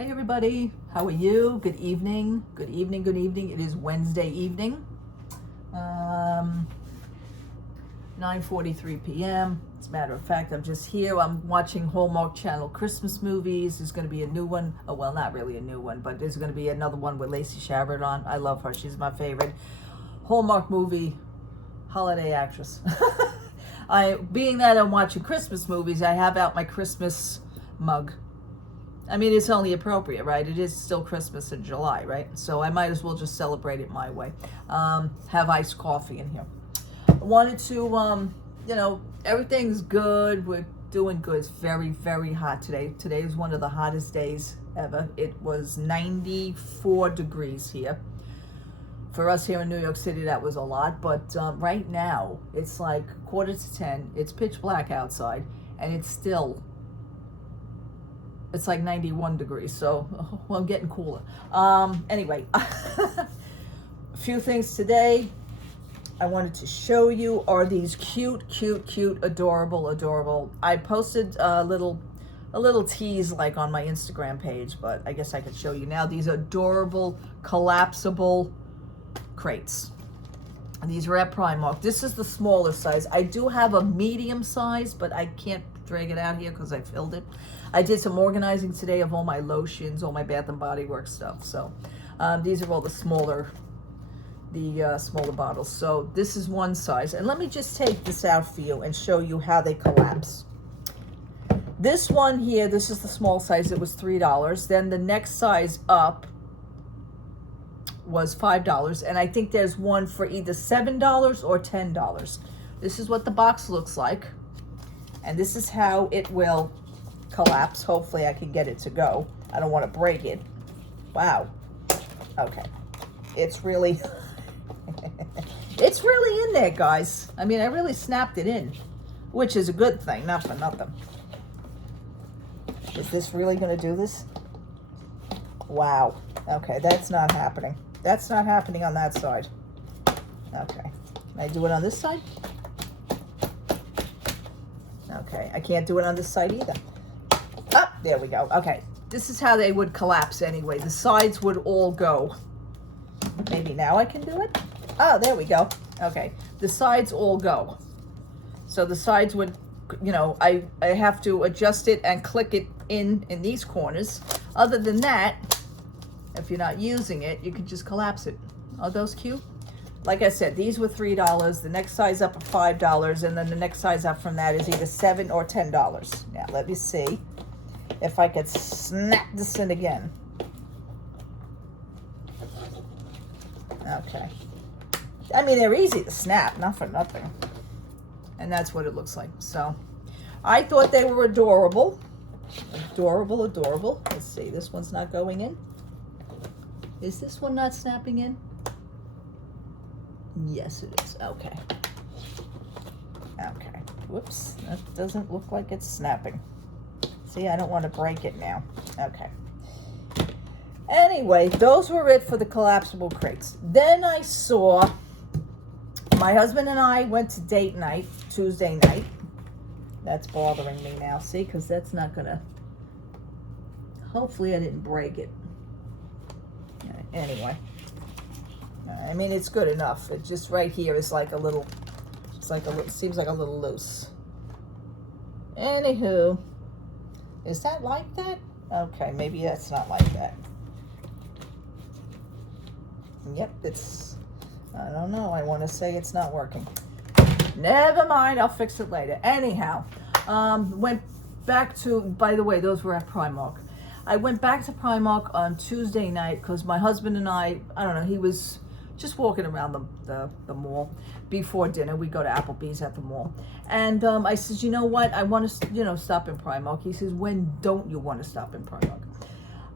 Hey everybody, how are you? Good evening, good evening, good evening. It is Wednesday evening, 9:43 p.m. As a matter of fact, I'm just here. I'm watching Hallmark Channel Christmas movies. There's going to be a new one. Oh, well, not really a new one, but there's going to be another one with Lacey Chabert on. I love her. She's my favorite Hallmark movie holiday actress. Being that I'm watching Christmas movies, I have out my Christmas mug. I mean, it's only appropriate, right? It is still Christmas in July, right? So I might as well just celebrate it my way. Have iced coffee in here. I wanted to, everything's good. We're doing good. It's very, very hot today. Today is one of the hottest days ever. It was 94 degrees here. For us here in New York City, that was a lot. But right now, it's like 9:45. It's pitch black outside, and it's like 91 degrees, so well, I'm getting cooler. Anyway, a few things today I wanted to show you are these cute, adorable. I posted a little tease like on my Instagram page, but I guess I could show you now. These adorable collapsible crates. And these are at Primark. This is the smaller size. I do have a medium size, but I can't drag it out here because I filled it. I did some organizing today of all my lotions, all my Bath and Body Works stuff. So these are all the smaller bottles. So this is one size. And let me just take this out for you and show you how they collapse. This one here, this is the small size. It was $3. Then the next size up was $5, and I think there's one for either $7 or $10. This is what the box looks like, and this is how it will collapse. Hopefully I can get it to go. I don't want to break it. Wow. Okay. It's really it's really in there, guys. I mean, I really snapped it in, which is a good thing, not for nothing. Is this really going to do this? Wow. Okay, that's not happening. That's not happening on that side. Okay. Can I do it on this side? Okay. I can't do it on this side either. Oh, there we go. Okay. This is how they would collapse anyway. The sides would all go. Maybe now I can do it? Oh, there we go. Okay. The sides all go. So the sides would, I have to adjust it and click it in these corners. Other than that, if you're not using it, you can just collapse it. Are those cute? Like I said, these were $3. The next size up are $5, and then the next size up from that is either $7 or $10. Now, let me see if I could snap this in again. Okay. I mean, they're easy to snap, not for nothing. And that's what it looks like. So, I thought they were adorable. Adorable. Let's see, this one's not going in. Is this one not snapping in? Yes, it is. Okay. Okay. Whoops. That doesn't look like it's snapping. See, I don't want to break it now. Okay. Anyway, those were it for the collapsible crates. Then I saw my husband and I went to date night, Tuesday night. That's bothering me now. See, because that's not going to... Hopefully I didn't break it. Anyway, I mean, it's good enough. It just right here is like a little, seems like a little loose. Anywho, is that like that? Okay, maybe that's not like that. Yep, it's, I don't know. I want to say it's not working. Never mind, I'll fix it later. Anyhow, went back to, by the way, those were at Primark. I went back to Primark on Tuesday night because my husband and I don't know, he was just walking around the mall before dinner. We go to Applebee's at the mall. And I said, you know what? I want to, stop in Primark. He says, when don't you want to stop in Primark?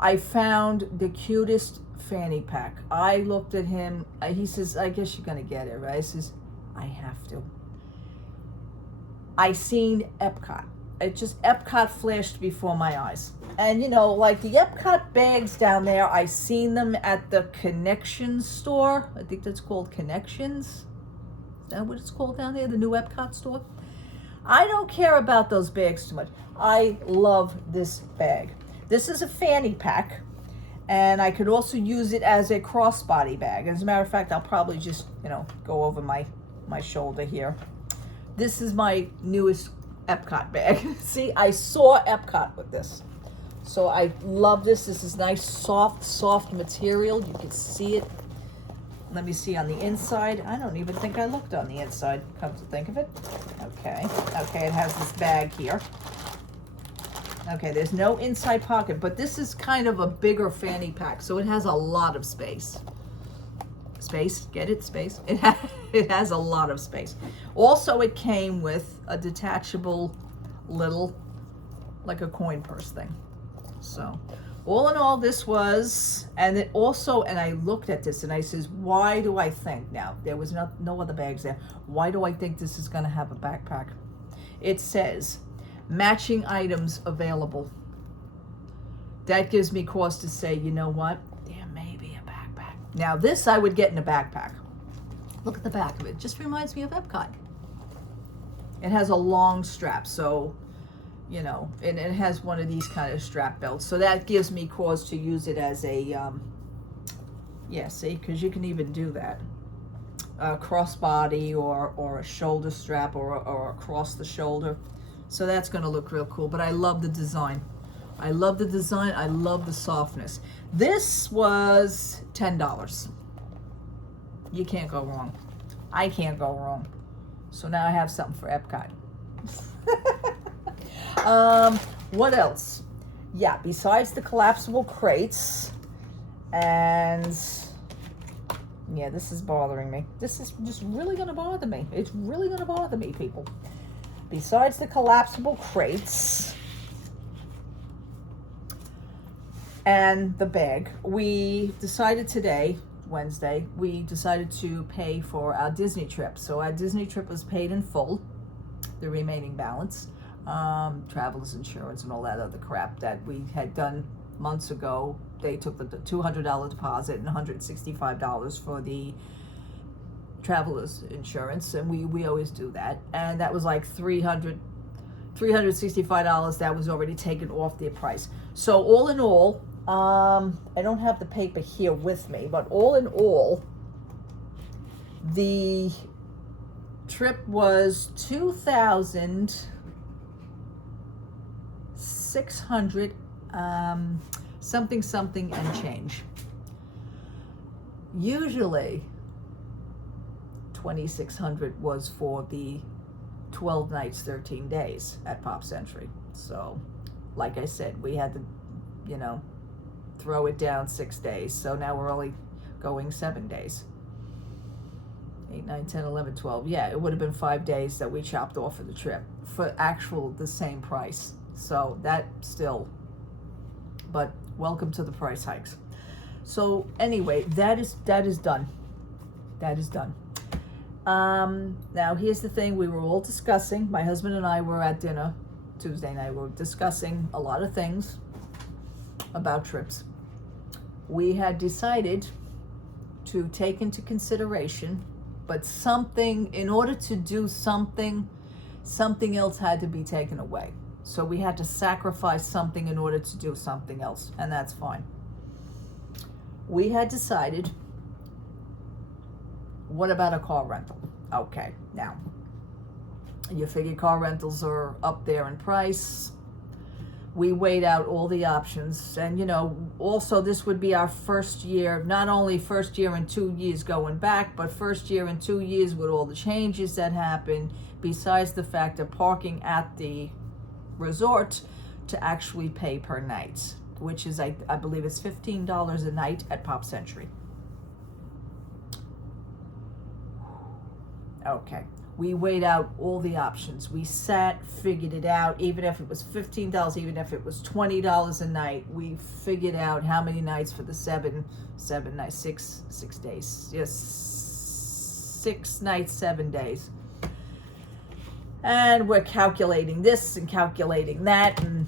I found the cutest fanny pack. I looked at him. He says, I guess you're going to get it, right? I says, I have to. I seen Epcot. Epcot flashed before my eyes. And, like the Epcot bags down there, I seen them at the Connections store. I think that's called Connections. Is that what it's called down there? The new Epcot store? I don't care about those bags too much. I love this bag. This is a fanny pack, and I could also use it as a crossbody bag. As a matter of fact, I'll probably just, go over my shoulder here. This is my newest Epcot bag. See, I saw Epcot with this. So I love this. This is nice, soft material. You can see it. Let me see on the inside. I don't even think I looked on the inside, come to think of it. Okay, it has this bag here. Okay, there's no inside pocket, but this is kind of a bigger fanny pack, so it has a lot of space. Space, get it? Space? It has a lot of space. Also, it came with a detachable little, like a coin purse thing. So, all in all, this was, and it also, and I looked at this and I says, why do I think, now, there was no other bags there, why do I think this is going to have a backpack? It says, matching items available. That gives me cause to say, you know what? There may be a backpack. Now, this I would get in a backpack. Look at the back of it. Just reminds me of Epcot. It has a long strap, so, and it has one of these kind of strap belts. So that gives me cause to use it as a, see, because you can even do that. A crossbody or a shoulder strap or across the shoulder. So that's going to look real cool. But I love the design. I love the design. I love the softness. This was $10. You can't go wrong. I can't go wrong. So now I have something for Epcot. What else? Yeah, besides the collapsible crates, and yeah, this is bothering me. This is just really going to bother me. It's really going to bother me, people. Besides the collapsible crates and the bag, we decided today, Wednesday, we decided to pay for our Disney trip. So our Disney trip was paid in full, the remaining balance, traveler's insurance and all that other crap that we had done months ago. They took the $200 deposit and $165 for the traveler's insurance, and we always do that, and that was like $365 that was already taken off the price. So all in all, I don't have the paper here with me, but all in all, the trip was $2,600 something and change. Usually $2,600 was for the 12 nights, 13 days at Pop Century. So, like I said, we had to, throw it down 6 days. So now we're only going 7 days. 8, 9, 10, 11, 12. Yeah, it would have been 5 days that we chopped off of the trip for the same price. So that still, but welcome to the price hikes. So anyway, that is done. That is done. Now here's the thing, we were all discussing, my husband and I were at dinner Tuesday night, we were discussing a lot of things about trips. We had decided to take into consideration, but in order to do something else had to be taken away. So we had to sacrifice something in order to do something else, and that's fine. We had decided, what about a car rental? Okay, now, you figure car rentals are up there in price. We weighed out all the options, and also this would be our first year, not only first year in 2 years going back, but first year in 2 years with all the changes that happened, besides the fact of parking at the resort to actually pay per night, which is, I believe it's $15 a night at Pop Century. Okay, we weighed out all the options. We sat, figured it out, even if it was $15, even if it was $20 a night, we figured out how many nights for the 7 nights, 6 days. Yes, 6 nights, 7 days. And we're calculating this and calculating that, and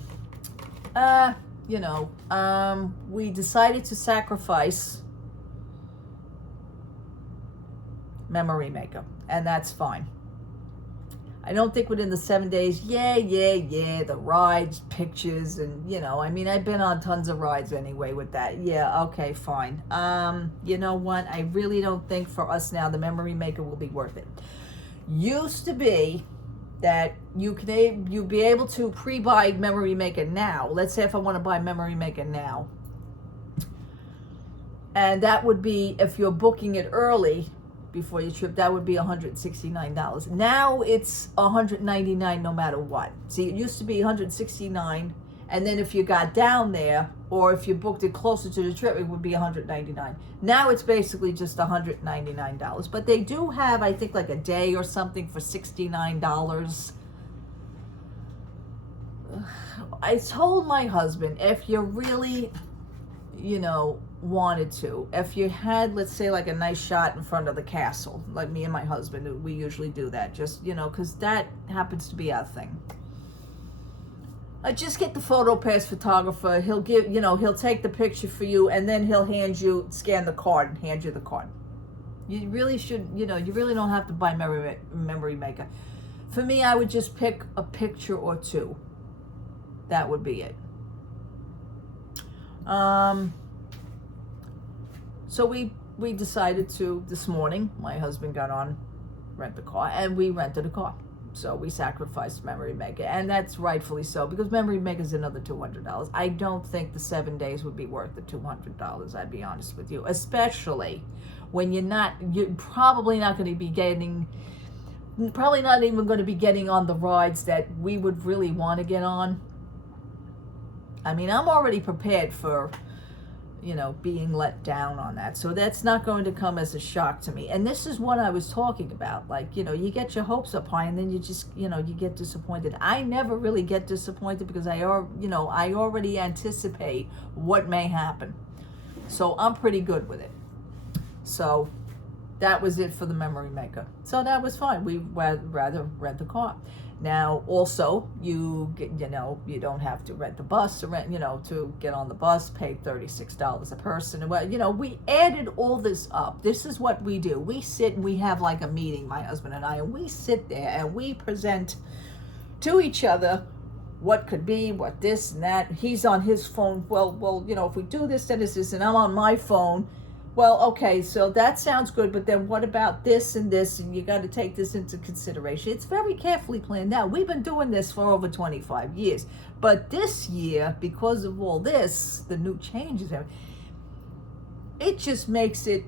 we decided to sacrifice Memory Maker, and that's fine. I don't think within the 7 days, the rides, pictures, and, I mean, I've been on tons of rides anyway with that. Yeah, okay, fine. You know what? I really don't think for us now the Memory Maker will be worth it. Used to be that you'd be able to pre-buy Memory Maker now. Let's say if I want to buy Memory Maker now. And that would be, if you're booking it early, before your trip, that would be $169. Now it's $199 no matter what. See, it used to be $169, and then if you got down there, or if you booked it closer to the trip, it would be $199. Now it's basically just $199. But they do have, I think, like a day or something for $69. I told my husband, if you really, wanted to, if you had, let's say, like a nice shot in front of the castle, like me and my husband, we usually do that, just, because that happens to be our thing. Just get the PhotoPass photographer. He'll give, he'll take the picture for you, and then he'll scan the card and hand you the card. You really should, you really don't have to buy Memory Maker. For me, I would just pick a picture or two. That would be it. So we decided to, this morning, my husband got on rent the car, and we rented a car. So we sacrificed Memory Maker, and that's rightfully so, because Memory Maker is another $200. I don't think the 7 days would be worth the $200, I'd be honest with you, especially when you're probably not going to be probably not even going to be getting on the rides that we would really want to get on. I mean, I'm already prepared for, being let down on that. So that's not going to come as a shock to me. And this is what I was talking about. Like, you get your hopes up high, and then you just, you get disappointed. I never really get disappointed because I already anticipate what may happen. So I'm pretty good with it. So that was it for the Memory Maker. So that was fine. We rather rent a car. Now, also, you don't have to rent the bus to to get on the bus, pay $36 a person. Well, we added all this up. This is what we do. We sit and we have like a meeting, my husband and I, and we sit there and we present to each other what could be, what this and that. He's on his phone. Well, if we do this, then this, and I'm on my phone. Well, okay, so that sounds good, but then what about this and this? And you got to take this into consideration. It's very carefully planned out. We've been doing this for over 25 years. But this year, because of all this, the new changes, it just makes it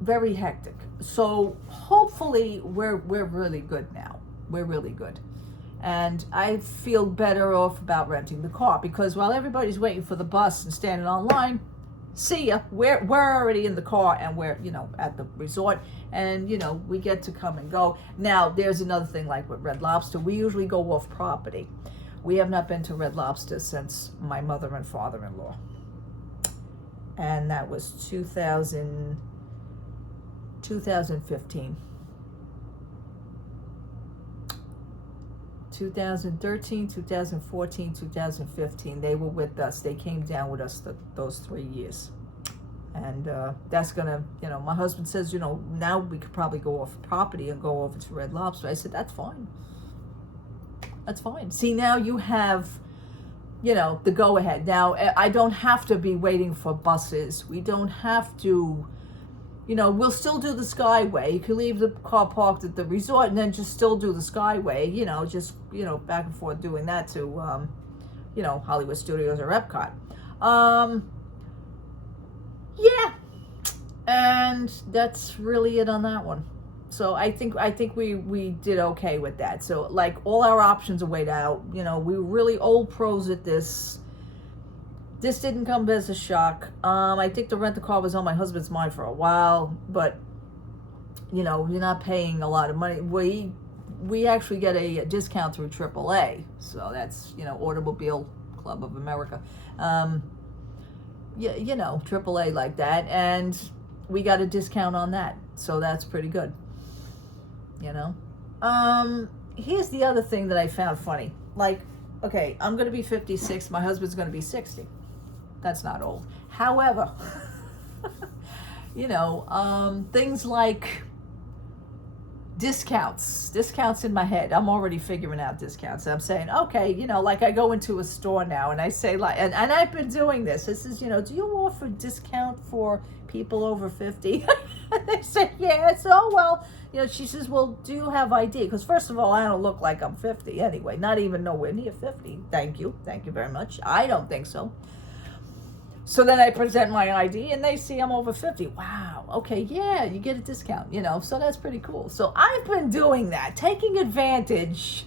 very hectic. So hopefully we're really good now. We're really good. And I feel better off about renting the car, because while everybody's waiting for the bus and standing online, see ya. We're already in the car, and we're, at the resort, and, we get to come and go. Now, there's another thing, like with Red Lobster, we usually go off property. We have not been to Red Lobster since my mother and father-in-law. And that was 2015. 2013, 2014, 2015, they were with us. They came down with us those 3 years. And that's gonna, my husband says, now we could probably go off property and go over to Red Lobster. I said, that's fine. That's fine. See, now you have, the go-ahead. Now, I don't have to be waiting for buses. We don't have to, we'll still do the Skyway. You can leave the car parked at the resort and then just still do the Skyway, just, back and forth doing that to, Hollywood Studios or Epcot. Yeah. And that's really it on that one. So I think we did okay with that. So, like, all our options are weighed out. We were really old pros at this. This didn't come as a shock. I think the rent-a-car was on my husband's mind for a while, but, you're not paying a lot of money. We actually get a discount through AAA, so that's, Automobile Club of America. AAA like that, and we got a discount on that, so that's pretty good, Here's the other thing that I found funny. Like, okay, I'm going to be 56, my husband's going to be 60. That's not old. However, things like discounts in my head. I'm already figuring out discounts. I'm saying, okay, like I go into a store now and I say like, and I've been doing this. This is, do you offer discount for people over 50? And they say, yes. Oh, well, she says, well, do you have ID? Because first of all, I don't look like I'm 50 anyway, not even nowhere near 50. Thank you very much. I don't think so. So then I present my ID and they see I'm over 50. Wow. Okay. Yeah. You get a discount, so that's pretty cool. So I've been doing that, taking advantage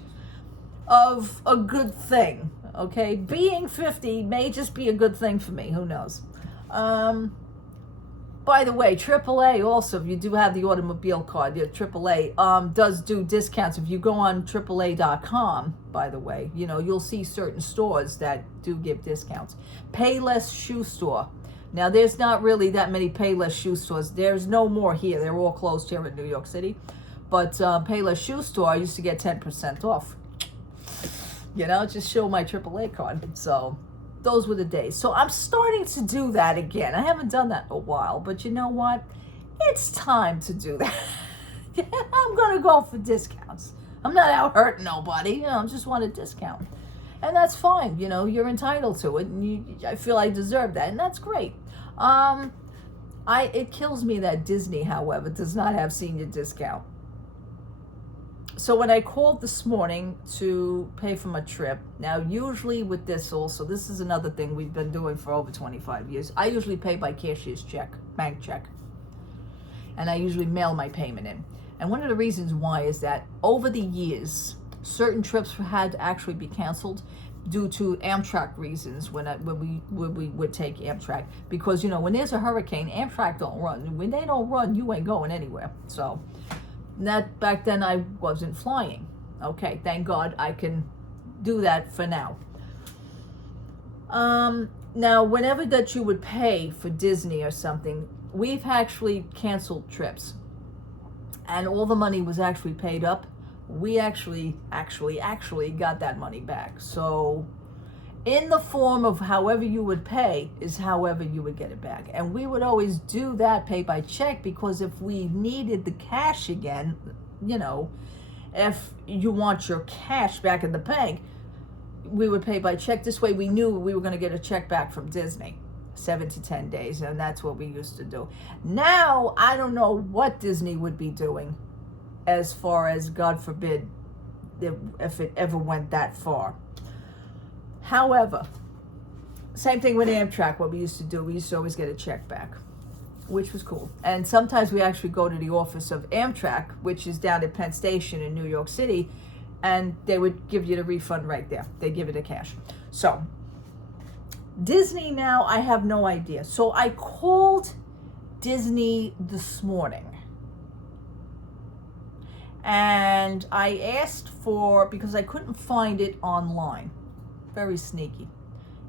of a good thing. Okay. Being 50 may just be a good thing for me. Who knows? By the way, AAA also, if you do have the automobile card, your AAA does do discounts. If you go on AAA.com, by the way, you'll see certain stores that do give discounts. Payless Shoe Store. Now, there's not really that many Payless Shoe Stores. There's no more here. They're all closed here in New York City. But Payless Shoe Store, I used to get 10% off. Just show my AAA card. So those were the days. So I'm starting to do that again. I haven't done that in a while, but you know what? It's time to do that. I'm going to go for discounts. I'm not out hurting nobody. I just want a discount. And that's fine. You're entitled to it. And I feel I deserve that. And that's great. It kills me that Disney, however, does not have senior discount. So when I called this morning to pay for my trip, now usually with this also, this is another thing we've been doing for over 25 years. I usually pay by cashier's check, bank check. And I usually mail my payment in. And one of the reasons why is that over the years, certain trips had to actually be canceled due to Amtrak reasons when we would take Amtrak. Because, when there's a hurricane, Amtrak don't run. When they don't run, you ain't going anywhere. So that back then I wasn't flying. Okay, thank God I can do that for now. Now, whenever that you would pay for Disney or something, we've actually canceled trips. And all the money was actually paid up. We actually got that money back. So in the form of however you would pay is however you would get it back. And we would always do that, pay by check, because if we needed the cash again, if you want your cash back in the bank, we would pay by check. This way we knew we were going to get a check back from Disney, 7 to 10 days. And that's what we used to do. Now, I don't know what Disney would be doing as far as, God forbid, if it ever went that far. However, same thing with Amtrak, what we used to do, we used to always get a check back, which was cool. And sometimes we actually go to the office of Amtrak, which is down at Penn Station in New York City, and they would give you the refund right there. They give it a cash. So, Disney now, I have no idea. So I called Disney this morning. And I asked because I couldn't find it online. Very sneaky.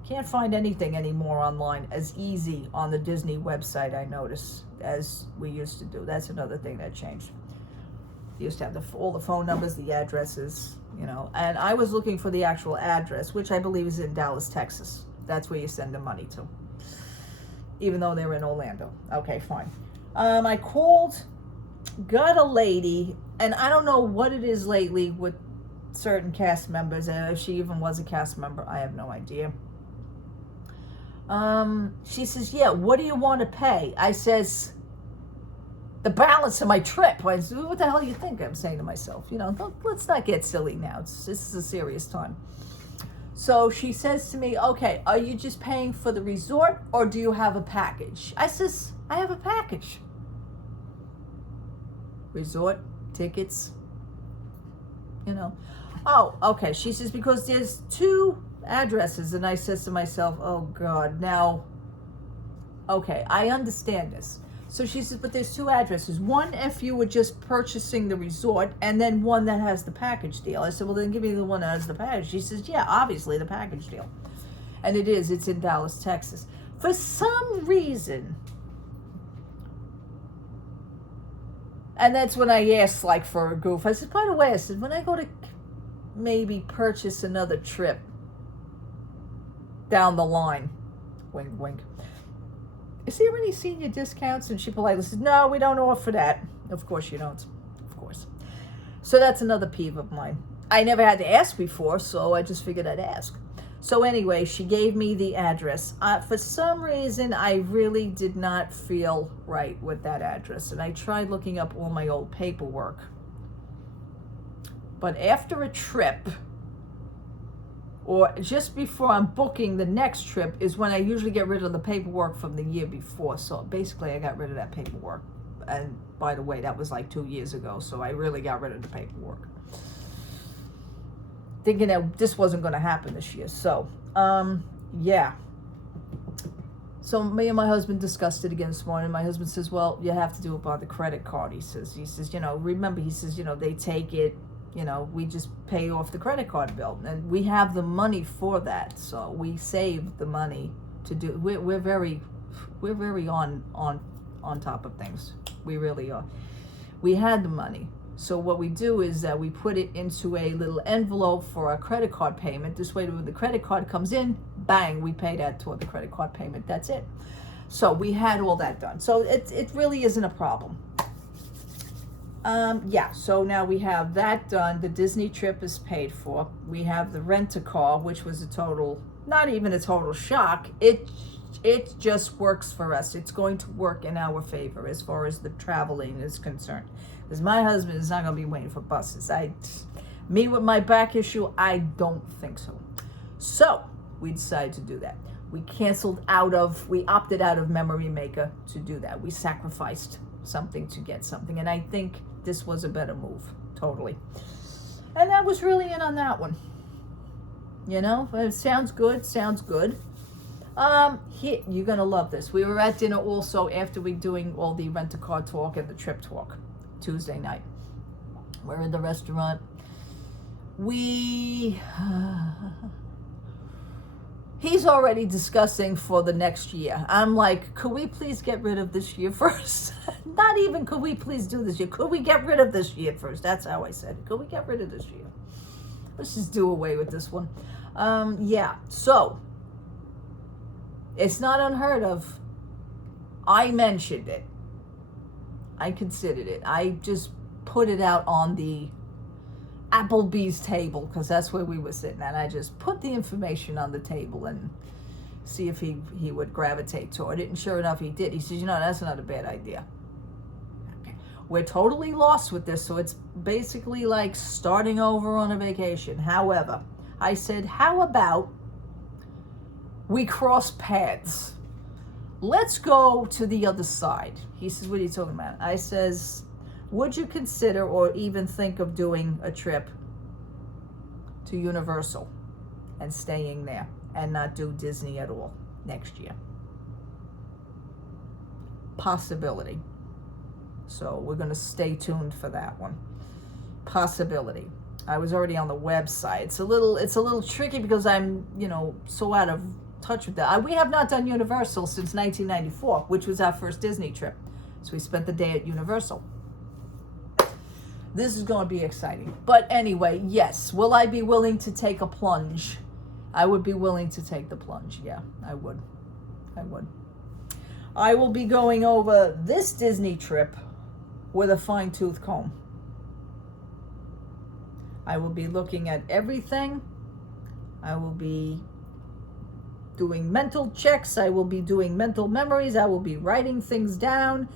Can't find anything anymore online as easy on the Disney website, I notice, as we used to do. That's another thing that changed. You used to have all the phone numbers, the addresses, and I was looking for the actual address, which I believe is in Dallas, Texas. That's where you send the money to, even though they're in Orlando. Okay, fine. I called, got a lady, and I don't know what it is lately with certain cast members, and if she even was a cast member, I have no idea. She says, yeah, what do you want to pay? I says, the balance of my trip. I said, what the hell do you think? I'm saying to myself, let's not get silly now. This is a serious time. So she says to me, okay, are you just paying for the resort, or do you have a package? I says, I have a package. Resort, tickets, Oh, okay. She says, because there's 2 addresses. And I says to myself, oh God, now, okay, I understand this. So she says, but there's 2 addresses. One, if you were just purchasing the resort, and then one that has the package deal. I said, well, then give me the one that has the package. She says, yeah, obviously the package deal. And it's in Dallas, Texas. For some reason, and that's when I asked, like, for a goof. I said, by the way, when I go to maybe purchase another trip down the line, wink, wink, is there any senior discounts? And she politely said, no, we don't offer that. Of course you don't. Of course. So that's another peeve of mine. I never had to ask before, so I just figured I'd ask. So anyway, she gave me the address. For some reason, I really did not feel right with that address. And I tried looking up all my old paperwork. But after a trip, or just before I'm booking the next trip, is when I usually get rid of the paperwork from the year before. So basically, I got rid of that paperwork. And by the way, that was like 2 years ago. So I really got rid of the paperwork, thinking that this wasn't going to happen this year. So, yeah. So me and my husband discussed it again this morning. My husband says, well, you have to do it by the credit card. He says, remember, he says, they take it, we just pay off the credit card bill. And we have the money for that. So we save the money to do, we're very on top of things. We really are. We had the money. So what we do is that we put it into a little envelope for our credit card payment. This way, when the credit card comes in, bang, we pay that toward the credit card payment. That's it. So we had all that done. So it really isn't a problem. Yeah, so now we have that done. The Disney trip is paid for. We have the rent-a-car, which was not even a total shock. It just works for us. It's going to work in our favor as far as the traveling is concerned. Because my husband is not going to be waiting for buses. Me with my back issue, I don't think so. So we decided to do that. We opted out of Memory Maker to do that. We sacrificed something to get something. And I think this was a better move, totally. And that was really it on that one. It sounds good. You're going to love this. We were at dinner also after we doing all the rent-a-car talk and the trip talk. Tuesday night. We're in the restaurant. He's already discussing for the next year. I'm like, could we please get rid of this year first? Not even could we please do this year. Could we get rid of this year first? That's how I said it. Could we get rid of this year? Let's just do away with this one. Yeah, so it's not unheard of. I mentioned it. I considered it. I just put it out on the Applebee's table because that's where we were sitting at. I just put the information on the table and see if he would gravitate toward it. And sure enough, he did. He says, that's not a bad idea. Okay. We're totally lost with this, so it's basically like starting over on a vacation. However, I said, how about we cross paths? Let's go to the other side. He says, what are you talking about? I says, would you consider or even think of doing a trip to Universal and staying there and not do Disney at all next year? Possibility. So we're going to stay tuned for that one. Possibility. I was already on the website. It's a little tricky because I'm, so out of touch with that. We have not done Universal since 1994, which was our first Disney trip. So we spent the day at Universal. This is going to be exciting. But anyway, yes. Will I be willing to take a plunge? I would be willing to take the plunge. Yeah, I would. I will be going over this Disney trip with a fine-tooth comb. I will be looking at everything. I will be doing mental checks. I will be doing mental memories. I will be writing things down.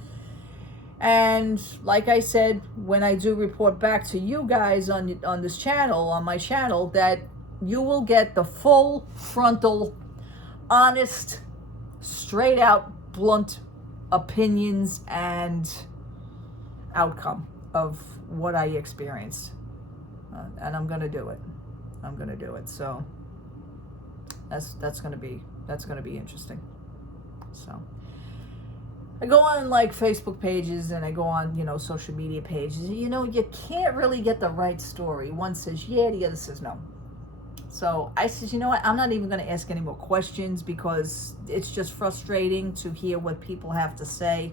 And like I said, when I do report back to you guys on this channel, on my channel, that you will get the full frontal, honest, straight out, blunt opinions and outcome of what I experienced. And I'm going to do it. So that's going to be interesting. So I go on like Facebook pages and I go on, social media pages. You can't really get the right story. One says yeah, the other says no. So I said, you know what? I'm not even going to ask any more questions because it's just frustrating to hear what people have to say.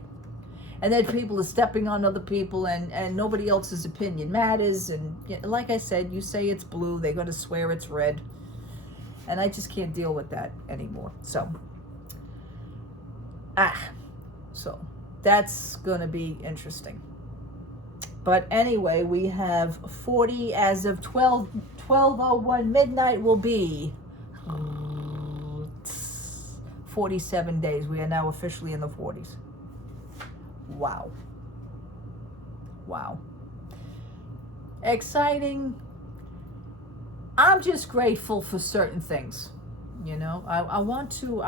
And then people are stepping on other people and nobody else's opinion matters. And like I said, you say it's blue, they're going to swear it's red. And I just can't deal with that anymore. So that's going to be interesting. But anyway, we have 40 as of 12:01 midnight will be 47 days. We are now officially in the 40s. Wow. Wow. Exciting. I'm just grateful for certain things. You know, I want to,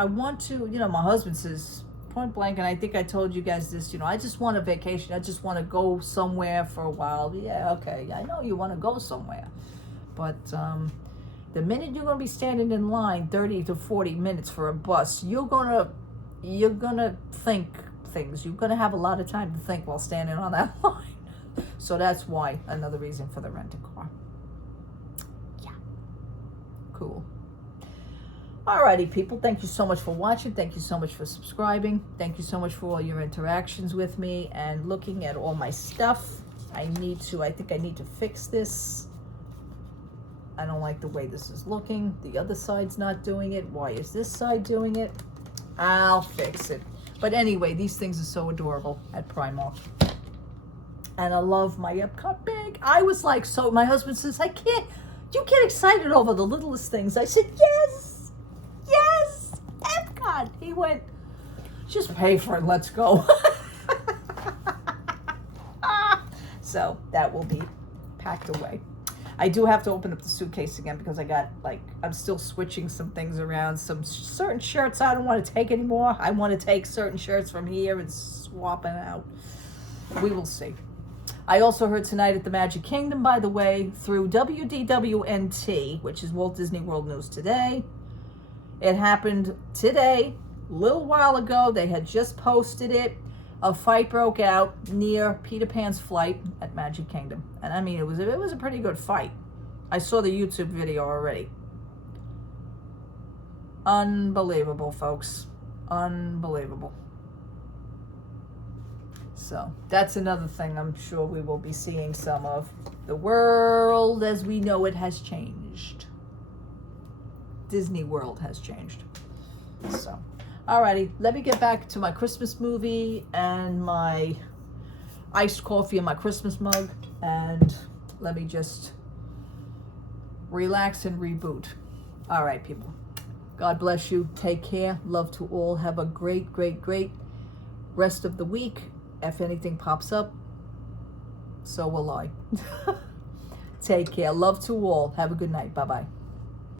you know, my husband says point blank, and I think I told you guys this, you know, I just want a vacation. I just want to go somewhere for a while. Yeah, okay. I know you want to go somewhere. But the minute you're going to be standing in line 30 to 40 minutes for a bus, you're going to think things. You're going to have a lot of time to think while standing on that line. So that's why, another reason for the rent-a-car. Yeah. Cool. Alrighty, people, thank you so much for watching. Thank you so much for subscribing. Thank you so much for all your interactions with me and looking at all my stuff. I think I need to fix this. I don't like the way this is looking. The other side's not doing it. Why is this side doing it? I'll fix it. But anyway, these things are so adorable at Primark. And I love my Epcot bag. I was like, so my husband says, you get excited over the littlest things. I said, yes. Yes, Epcot. He went, just pay for it, let's go. So that will be packed away. I do have to open up the suitcase again because I'm still switching some things around. Some certain shirts I don't want to take anymore. I want to take certain shirts from here and swap it out. We will see. I also heard tonight at the Magic Kingdom, by the way, through WDWNT, which is Walt Disney World News Today. It happened today, a little while ago. They had just posted it. A fight broke out near Peter Pan's flight at Magic Kingdom. And I mean, it was a pretty good fight. I saw the YouTube video already. Unbelievable, folks. Unbelievable. So that's another thing I'm sure we will be seeing some of. The world as we know it has changed. Disney World has changed. So, alrighty, let me get back to my Christmas movie and my iced coffee in my Christmas mug, and let me just relax and reboot. All right, people. God bless you. Take care. Love to all. Have a great, great, great rest of the week. If anything pops up, so will I. Take care. Love to all. Have a good night. Bye-bye.